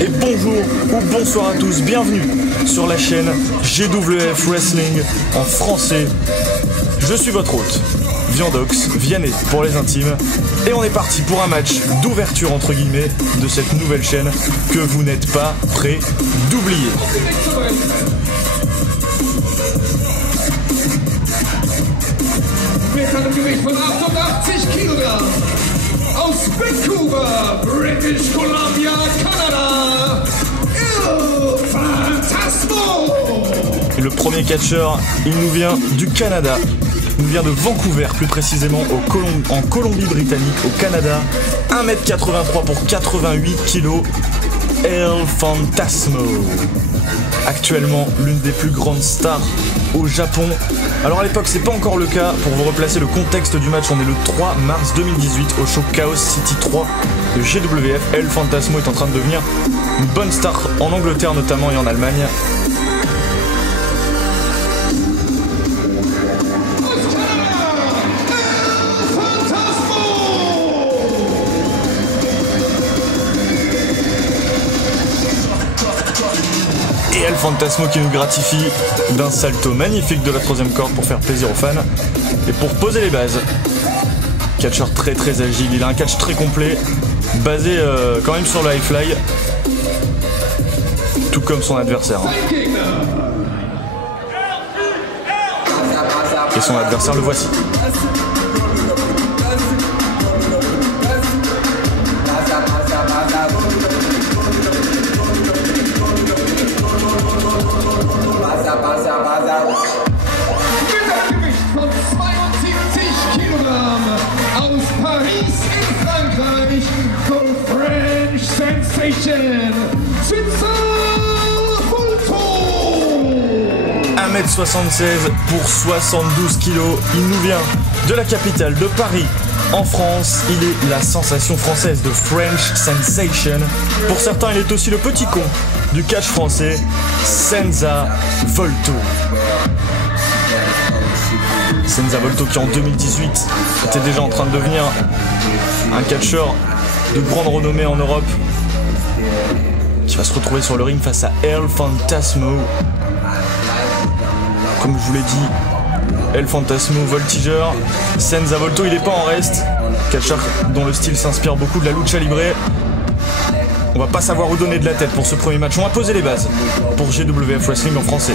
et bonjour ou bonsoir à tous, bienvenue sur la chaîne GWF Wrestling en français. Je suis votre hôte, Viandox, Vianney pour les intimes, et on est parti pour un match d'ouverture entre guillemets de cette nouvelle chaîne que vous n'êtes pas prêts d'oublier. Aus Vancouver, British Columbia, Canada, El Fantasmo. Et le premier catcheur, il nous vient du Canada. Il nous vient de Vancouver, plus précisément en Colombie-Britannique, au Canada. 1m83 pour 88 kg. El Fantasmo. Actuellement l'une des plus grandes stars au Japon. Alors à l'époque c'est pas encore le cas. Pour vous replacer le contexte du match, on est le 3 mars 2018 au show Chaos City 3 de GWF. El Fantasmo est en train de devenir une bonne star en Angleterre notamment et en Allemagne. Et El Fantasmo qui nous gratifie d'un salto magnifique de la troisième corde pour faire plaisir aux fans et pour poser les bases. Catcheur très agile, il a un catch très complet, basé quand même sur le high fly, tout comme son adversaire. Et son adversaire, le voici. Sensation, 1m76 pour 72 kg, il nous vient de la capitale de Paris, en France. Il est la sensation française de French Sensation. Pour certains, il est aussi le petit con du catch français, Senza Volto. Senza Volto qui en 2018 était déjà en train de devenir un catcheur de grande renommée en Europe, qui va se retrouver sur le ring face à El Fantasmo. Comme je vous l'ai dit, El Fantasmo voltigeur, Senza Volto il est pas en reste, catcheur dont le style s'inspire beaucoup de la lucha libre. On va pas savoir où donner de la tête pour ce premier match, on va poser les bases pour GWF Wrestling en français.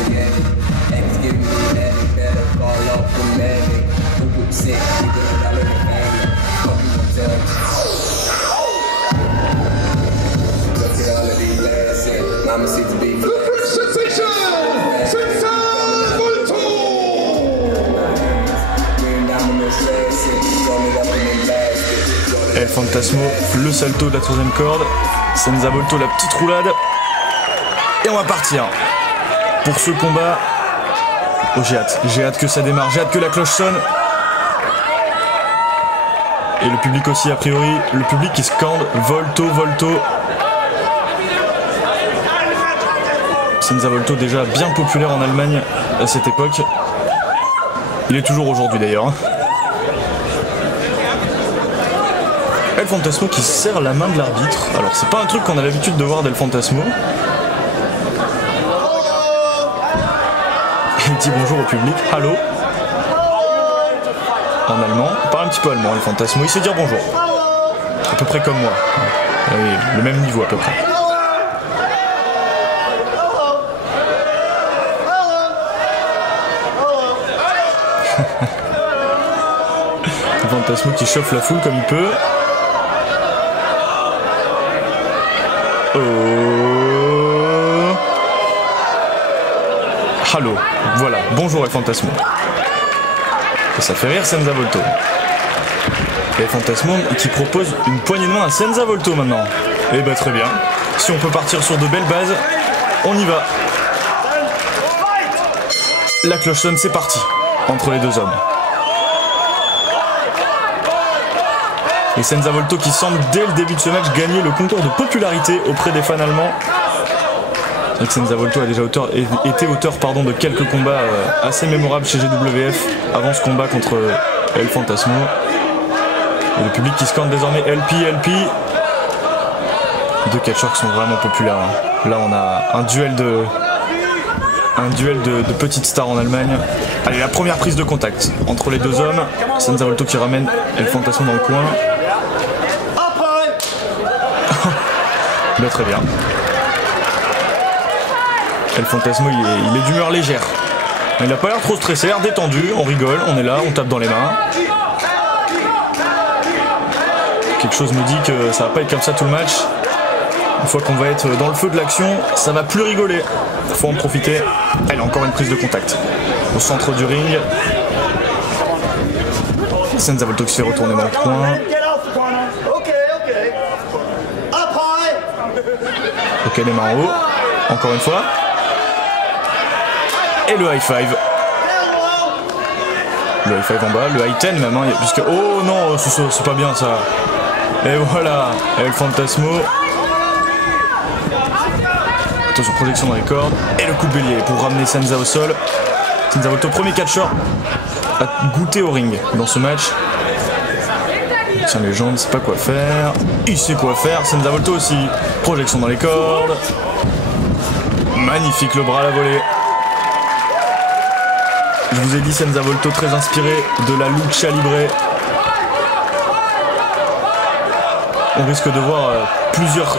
El Fantasmo, le salto de la troisième corde, Senza Volto la petite roulade, et on va partir pour ce combat. Oh j'ai hâte que ça démarre, j'ai hâte que la cloche sonne. Et le public aussi a priori, le public qui scande Volto, Volto. Senza Volto déjà bien populaire en Allemagne à cette époque. Il est toujours aujourd'hui d'ailleurs. El Fantasmo qui serre la main de l'arbitre. Alors c'est pas un truc qu'on a l'habitude de voir d'El Fantasmo. Il dit bonjour au public. Hallo. En allemand. Il parle un petit peu allemand El Fantasmo. Il sait dire bonjour. À peu près comme moi. Oui, le même niveau à peu près. El Fantasmo qui chauffe la foule comme il peut. Oh. Hallo, voilà, bonjour El Fantasmo. Et ça fait rire Senza Volto. Et El Fantasmo qui propose une poignée de main à Senza Volto maintenant. Et bah très bien, si on peut partir sur de belles bases, on y va. La cloche sonne, c'est parti, entre les deux hommes. Et Senza Volto qui semble dès le début de ce match gagner le concours de popularité auprès des fans allemands. C'est vrai que Senza Volto a déjà été auteur de quelques combats assez mémorables chez GWF avant ce combat contre El Fantasmo. Et le public qui scande désormais LP, LP. Deux catcheurs qui sont vraiment populaires. Hein. Là, on a un duel de petites stars en Allemagne. Allez, la première prise de contact entre les deux hommes. Senza Volto qui ramène El Fantasmo dans le coin. Là, très bien. El Fantasmo, il est d'humeur légère. Il n'a pas l'air trop stressé, l'air détendu. On rigole, on est là, on tape dans les mains. Quelque chose me dit que ça va pas être comme ça tout le match. Une fois qu'on va être dans le feu de l'action, ça va plus rigoler. Faut en profiter. Allez, encore une prise de contact. Au centre du ring. Senza Volto qui se fait retourner dans le coin. Ok, les mains en haut. Encore une fois. Et le high five. Le high five en bas. Le high ten même. Hein, puisque... Oh non, c'est pas bien ça. Et voilà. El Fantasmo. Attention, projection dans les cordes. Et le coup de bélier pour ramener Senza au sol. Senza Volto, premier catcheur à goûter au ring dans ce match. Tiens, les jambes, il sait pas quoi faire. Il sait quoi faire. Senza Volto aussi. Projection dans les cordes. Magnifique, le bras à la volée. Je vous ai dit, Senza Volto très inspiré de la lucha libre. On risque de voir plusieurs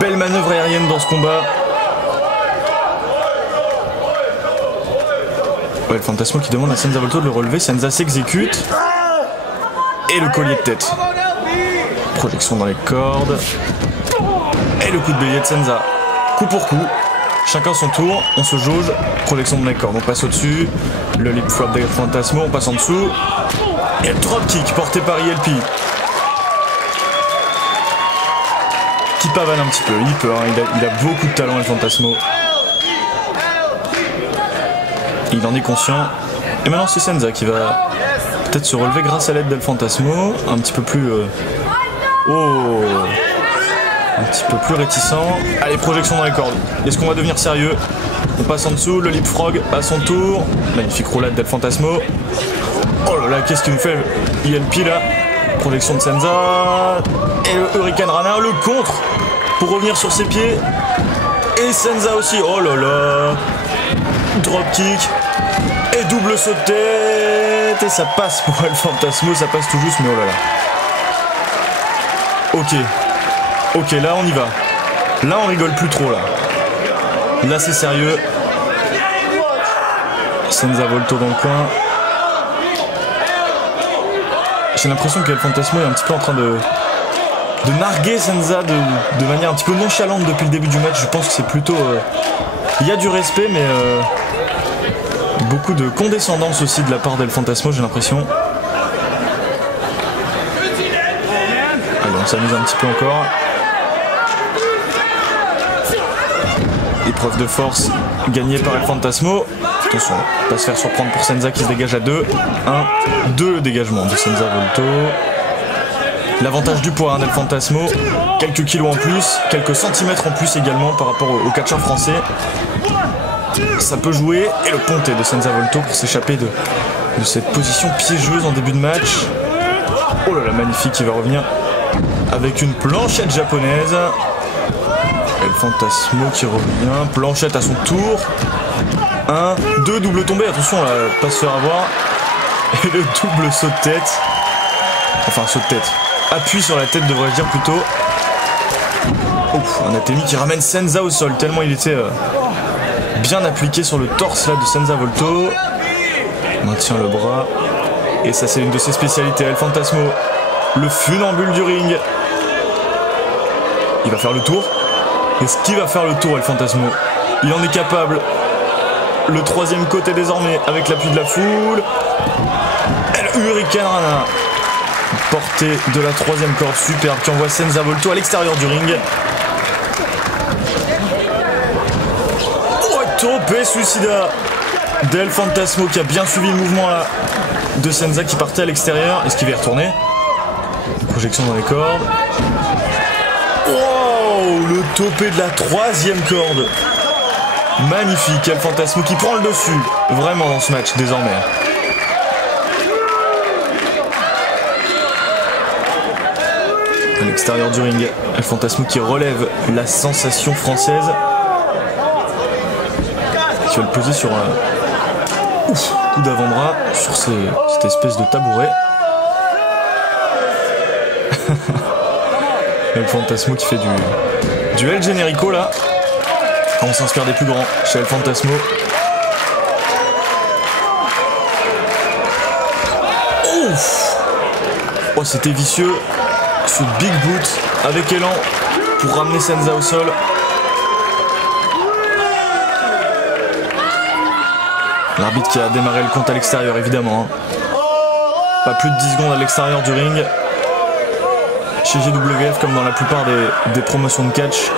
belles manœuvres aériennes dans ce combat. Ouais, le Fantasmo qui demande à Senza Volto de le relever. Senza s'exécute. Et le collier de tête. Projection dans les cordes. Et le coup de bélier de Senza. Coup pour coup. Chacun son tour. On se jauge. Projection dans les cordes. On passe au-dessus. Le lip flop de Fantasmo. On passe en dessous. Et le drop kick porté par ELP. Qui pavane un petit peu. Il peut. Hein. Il a beaucoup de talent, le Fantasmo. Il en est conscient. Et maintenant c'est Senza qui va peut-être se relever grâce à l'aide d'El Fantasmo. Un petit peu plus... un petit peu plus réticent. Allez, projection dans les cordes. Est-ce qu'on va devenir sérieux? On passe en dessous. Le Leap Frog à son tour. Magnifique roulade d'El Fantasmo. Oh là là, qu'est-ce qu'il nous fait ELP là? Projection de Senza. Et le Hurricane Rana, le contre pour revenir sur ses pieds. Et Senza aussi. Oh là là. Drop kick. Et double saut de tête. Et ça passe pour El Fantasmo. Ça passe tout juste, mais oh là là. Ok. Ok, là on y va. Là on rigole plus trop là. Là c'est sérieux. Senza Volto dans le coin. J'ai l'impression qu'El Fantasmo est un petit peu en train de narguer Senza de manière un petit peu nonchalante depuis le début du match. Je pense que c'est plutôt... Il y a du respect, mais beaucoup de condescendance aussi de la part d'El Fantasmo, j'ai l'impression. Allez, on s'amuse un petit peu encore. Épreuve de force gagnée par El Fantasmo. Attention, pas se faire surprendre pour Senza qui se dégage à 2. 2 le dégagement de Senza Volto. L'avantage du poids d'El Fantasmo. Quelques kilos en plus, quelques centimètres en plus également par rapport au catcheur français. Ça peut jouer. Et le ponté de Senza Volto pour s'échapper de cette position piégeuse en début de match. Oh là là, magnifique, il va revenir avec une planchette japonaise. El Fantasmo qui revient, planchette à son tour. 1, 2, double tombée, attention là, pas se faire avoir. Et le double saut de tête. Enfin, saut de tête. Appui sur la tête, devrais-je dire plutôt. Ouf, un Atemi qui ramène Senza au sol, tellement il était bien appliqué sur le torse là de Senza Volto. Maintient le bras. Et ça, c'est une de ses spécialités, El Fantasmo. Le funambule du ring. Il va faire le tour. Est-ce qu'il va faire le tour, El Fantasmo? Il en est capable. Le troisième côté désormais avec l'appui de la foule. Et le Hurricane Rana. Portée de la troisième corde superbe qui envoie Senza Volto à l'extérieur du ring. Oh, topé suicida d'El Fantasmo qui a bien suivi le mouvement là de Senza qui partait à l'extérieur. Est-ce qu'il va y retourner? Projection dans les cordes. Oh, le topé de la troisième corde. Magnifique, El Fantasmo qui prend le dessus vraiment dans ce match désormais. À l'extérieur du ring, El Fantasmo qui relève la sensation française. Qui va le poser sur un coup d'avant-bras sur cette espèce de tabouret. El Fantasmo qui fait du El Generico là. On s'inspire des plus grands chez El Fantasmo. Ouf. Oh, c'était vicieux. Ce big boot avec élan pour ramener Senza au sol. L'arbitre qui a démarré le compte à l'extérieur évidemment. Pas plus de 10 secondes à l'extérieur du ring. Chez GWF comme dans la plupart des promotions de catch.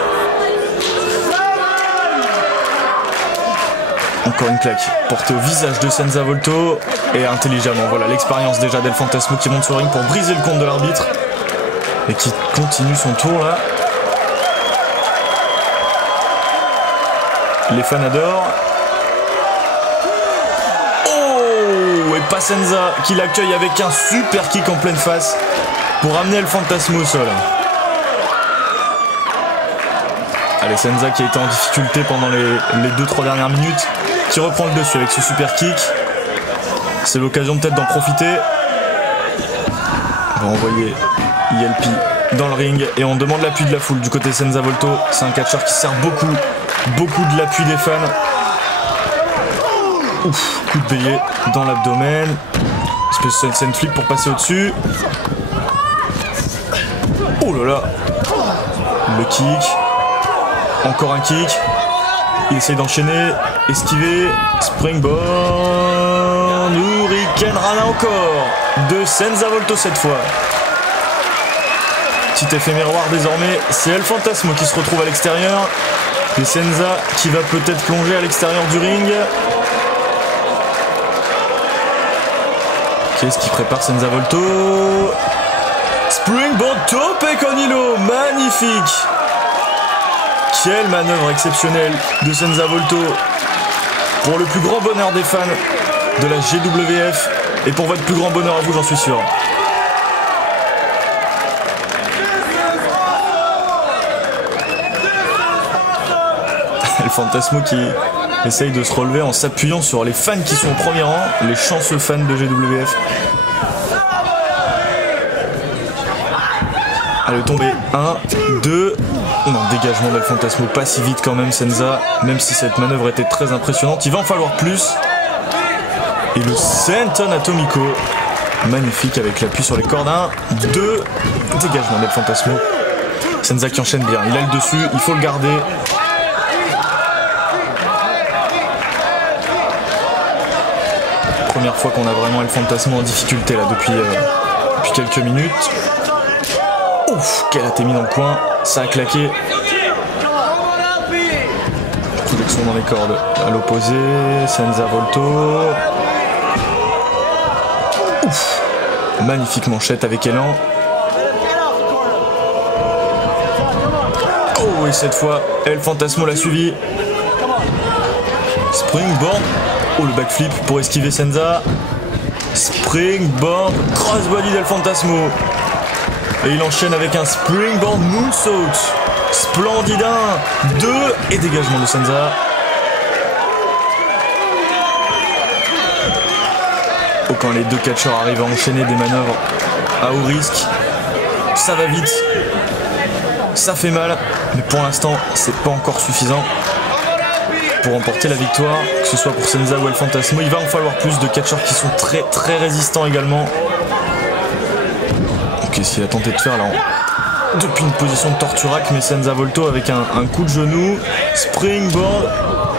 Encore une claque portée au visage de Senza Volto et intelligemment. Voilà l'expérience déjà d'El Fantasmo qui monte sur le ring pour briser le compte de l'arbitre et qui continue son tour là. Les fans adorent. Oh, et pas Senza qui l'accueille avec un super kick en pleine face pour ramener El Fantasmo au sol. Allez, Senza qui a été en difficulté pendant les 2-3 dernières minutes, qui reprend le dessus avec ce super kick. C'est l'occasion peut-être d'en profiter. On va envoyer Yelpi dans le ring et on demande l'appui de la foule du côté Senza Volto. C'est un catcheur qui sert beaucoup de l'appui des fans. Ouf, coup de bélier dans l'abdomen. Espèce de sunset flip pour passer au-dessus. Oh là là. Le kick. Encore un kick. Il essaye d'enchaîner. Esquiver. Springboard. Hurricane Rana encore. De Senza Volto cette fois. Petit effet miroir désormais. C'est El Fantasmo qui se retrouve à l'extérieur. Et Senza qui va peut-être plonger à l'extérieur du ring. Qu'est-ce qui prépare Senza Volto? Springboard Tope Conilo. Magnifique. Quelle manœuvre exceptionnelle de Senza Volto pour le plus grand bonheur des fans de la GWF et pour votre plus grand bonheur à vous, j'en suis sûr. El Fantasmo qui essaye de se relever en s'appuyant sur les fans qui sont au premier rang, les chanceux fans de GWF. Allez, tomber. 1, 2. Non, dégagement d'El Fantasmo. Pas si vite quand même, Senza. Même si cette manœuvre était très impressionnante. Il va en falloir plus. Et le Senton Atomico. Magnifique avec l'appui sur les cordes. 1, 2. Dégagement d'El Fantasmo. Senza qui enchaîne bien. Il a le dessus. Il faut le garder. Première fois qu'on a vraiment El Fantasmo en difficulté là depuis quelques minutes. Ouf, qu'elle a été mise dans le coin, ça a claqué. Coup d'action dans les cordes à l'opposé, Senza Volto. Ouf, magnifique manchette avec élan. Oh, et cette fois, El Fantasmo l'a suivi. Springboard. Oh, le backflip pour esquiver Senza. Springboard, crossbody d'El Fantasmo. Et il enchaîne avec un Springboard Moonsault. Splendide 1, 2 et dégagement de Senza. Oh, quand les deux catcheurs arrivent à enchaîner des manœuvres à haut risque, ça va vite, ça fait mal, mais pour l'instant c'est pas encore suffisant pour remporter la victoire, que ce soit pour Senza ou El Fantasmo. Il va en falloir plus de catcheurs qui sont très résistants également. Qu'est-ce qu'il a tenté de faire là depuis une position de torturac, mais Senza Volto avec un coup de genou. Springboard.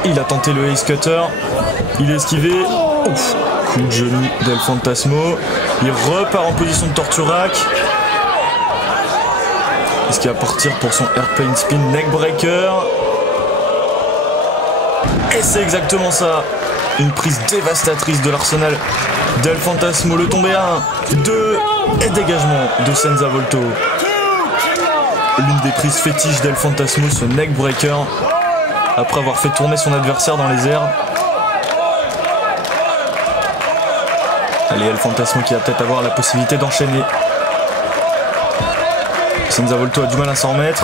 Il a tenté le Ace Cutter. Il est esquivé. Ouf. Coup de genou d'El Fantasmo. Il repart en position de torturac. Est-ce qu'il va partir pour son Airplane Spin Neckbreaker? Et c'est exactement ça. Une prise dévastatrice de l'arsenal d'El Fantasmo. Le tombé 1, 2 et dégagement de Senza Volto. L'une des prises fétiches d'El Fantasmo, ce neckbreaker, après avoir fait tourner son adversaire dans les airs. Allez, El Fantasmo qui va peut-être avoir la possibilité d'enchaîner Senza Volto a du mal à s'en remettre.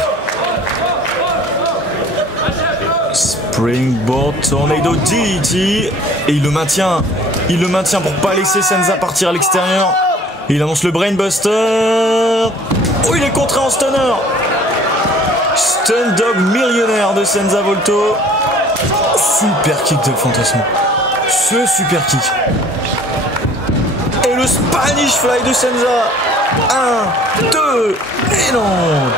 Springboard Tornado DDT. Et il le maintient. Il le maintient pour pas laisser Senza partir à l'extérieur. Et il annonce le Brainbuster. Oh, il est contré en stunner. Stun Dog millionnaire de Senza Volto. Super kick d'El Fantasmo. Ce super kick. Et le Spanish Fly de Senza. 1, 2, et non.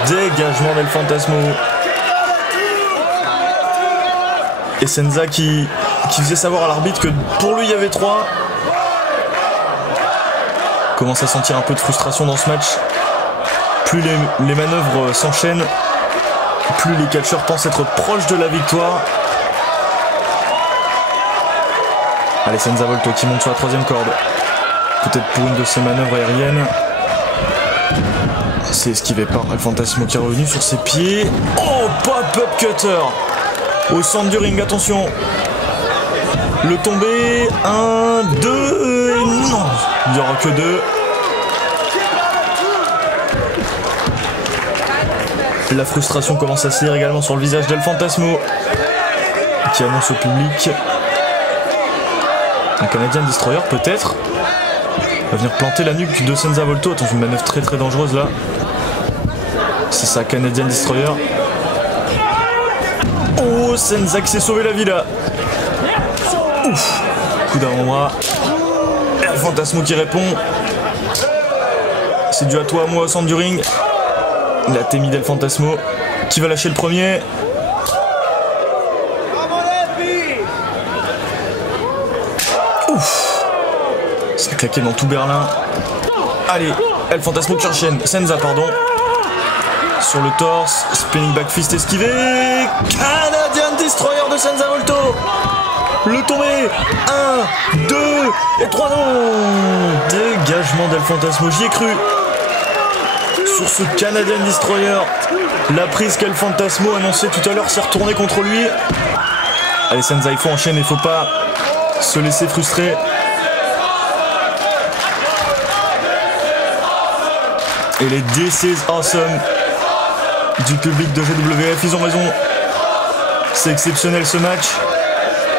Dégagement d'El Fantasmo. Et Senza qui faisait savoir à l'arbitre que pour lui il y avait 3. Commence à sentir un peu de frustration dans ce match. Plus les manœuvres s'enchaînent, plus les catcheurs pensent être proches de la victoire. Allez, Senza Volto qui monte sur la 3e corde. Peut-être pour une de ses manœuvres aériennes. C'est esquivé par El Fantasmo qui est revenu sur ses pieds. Oh, pop-up cutter au centre du ring, attention. Le tombé, 1, 2, non, il n'y aura que 2. La frustration commence à se lire également sur le visage d'El Fantasmo, qui annonce au public un Canadian Destroyer peut-être va venir planter la nuque de Senza Volto. Attention, une manœuvre très très dangereuse là. C'est ça, Canadian Destroyer. Oh, Senza qui s'est sauvé la vie là. Ouf, coup d'avant-bras. El Fantasmo qui répond. C'est dû à toi, moi au centre du ring. La Temi d'El Fantasmo qui va lâcher le premier. Ouf, ça a claqué dans tout Berlin. Allez, El Fantasmo qui enchaîne. Senza, pardon. Sur le torse, spinning back fist esquivé. Canadian Destroyer de Senza Volto. Le tombé, 1, 2 et 3 non. Dégagement d'El Fantasmo, j'y ai cru. Sur ce Canadian Destroyer, la prise qu'El Fantasmo annonçait tout à l'heure s'est retournée contre lui. Allez Senza, il faut enchaîner, il faut pas se laisser frustrer. Et les This is awesome du public de GWF, ils ont raison. C'est exceptionnel ce match.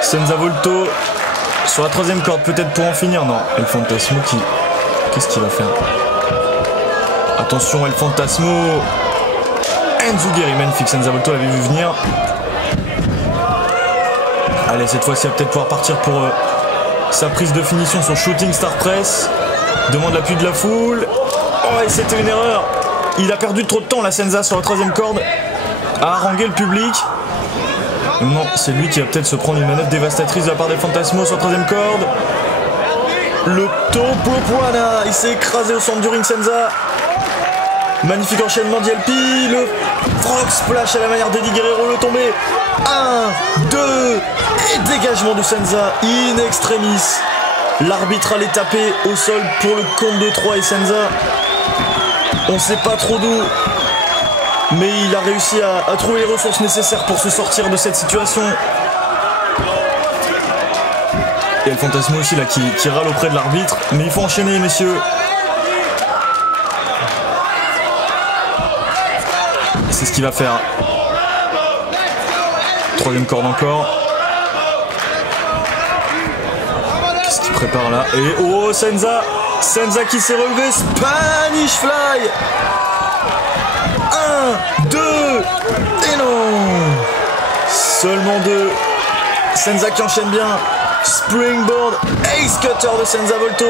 Senza Volto sur la 3e corde peut-être pour en finir. Non, El Fantasmo qui... Qu'est-ce qu'il va faire? Attention, El Fantasmo. Enzugiri, magnifique. Senza Volto l'avait vu venir. Allez, cette fois-ci, il va peut-être pouvoir partir pour sa prise de finition sur Shooting Star Press. Demande l'appui de la foule. Oh, et c'était une erreur. Il a perdu trop de temps, la Senza, sur la 3e corde, à haranguer le public. Non, c'est lui qui va peut-être se prendre une manœuvre dévastatrice de la part d'El Fantasmo sur la 3e corde. Le Topopuana, il s'est écrasé au centre du ring, Senza. Magnifique enchaînement d'ILP, le Frog Splash à la manière d'Eddie Guerrero, le tombé. 1, 2, et dégagement de Senza, in extremis. L'arbitre allait taper au sol pour le compte de 3 et Senza, on sait pas trop d'où, mais il a réussi à trouver les ressources nécessaires pour se sortir de cette situation. Et El Fantasmo aussi là qui râle auprès de l'arbitre, mais il faut enchaîner messieurs. C'est ce qu'il va faire. 3e corde encore. Qu'est-ce qu'il prépare là? Et oh, Senza qui s'est relevé. Spanish Fly. 1, 2, et non. Seulement 2. Senza qui enchaîne bien. Springboard Ace Cutter de Senza Volto.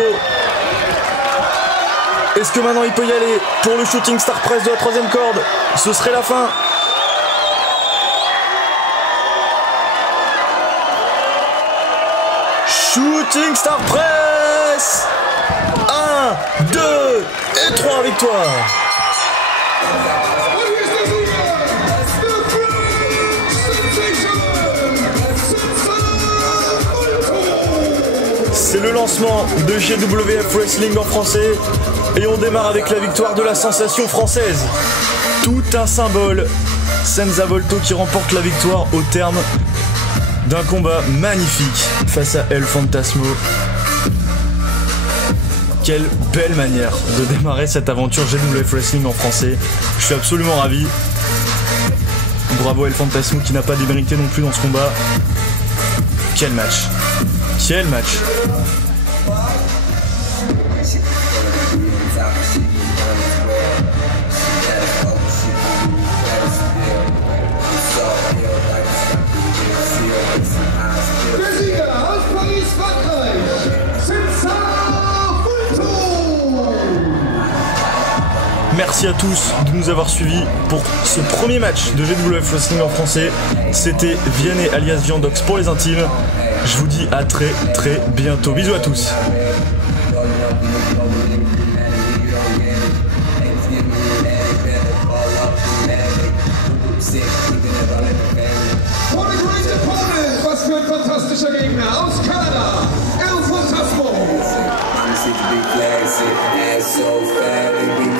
Est-ce que maintenant il peut y aller pour le Shooting Star Press de la 3e corde? Ce serait la fin. Shooting Star Press. 1, 2 et 3 victoires. C'est le lancement de GWF Wrestling en français et on démarre avec la victoire de la sensation française. Tout un symbole. Senza Volto qui remporte la victoire au terme d'un combat magnifique face à El Fantasmo. Quelle belle manière de démarrer cette aventure GWF Wrestling en français. Je suis absolument ravi. Bravo El Fantasmo qui n'a pas démérité non plus dans ce combat. Quel match. Quel match. Merci à tous de nous avoir suivis pour ce premier match de GWF Wrestling en français. C'était Vianney alias Viandox pour les intimes. Je vous dis à très bientôt. Bisous à tous. Fantastischer Gegner aus Kanada, El Fantasmo.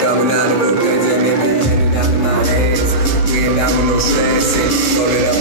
Coming out of the guns and everything out of my hands. We ain't down with no stress.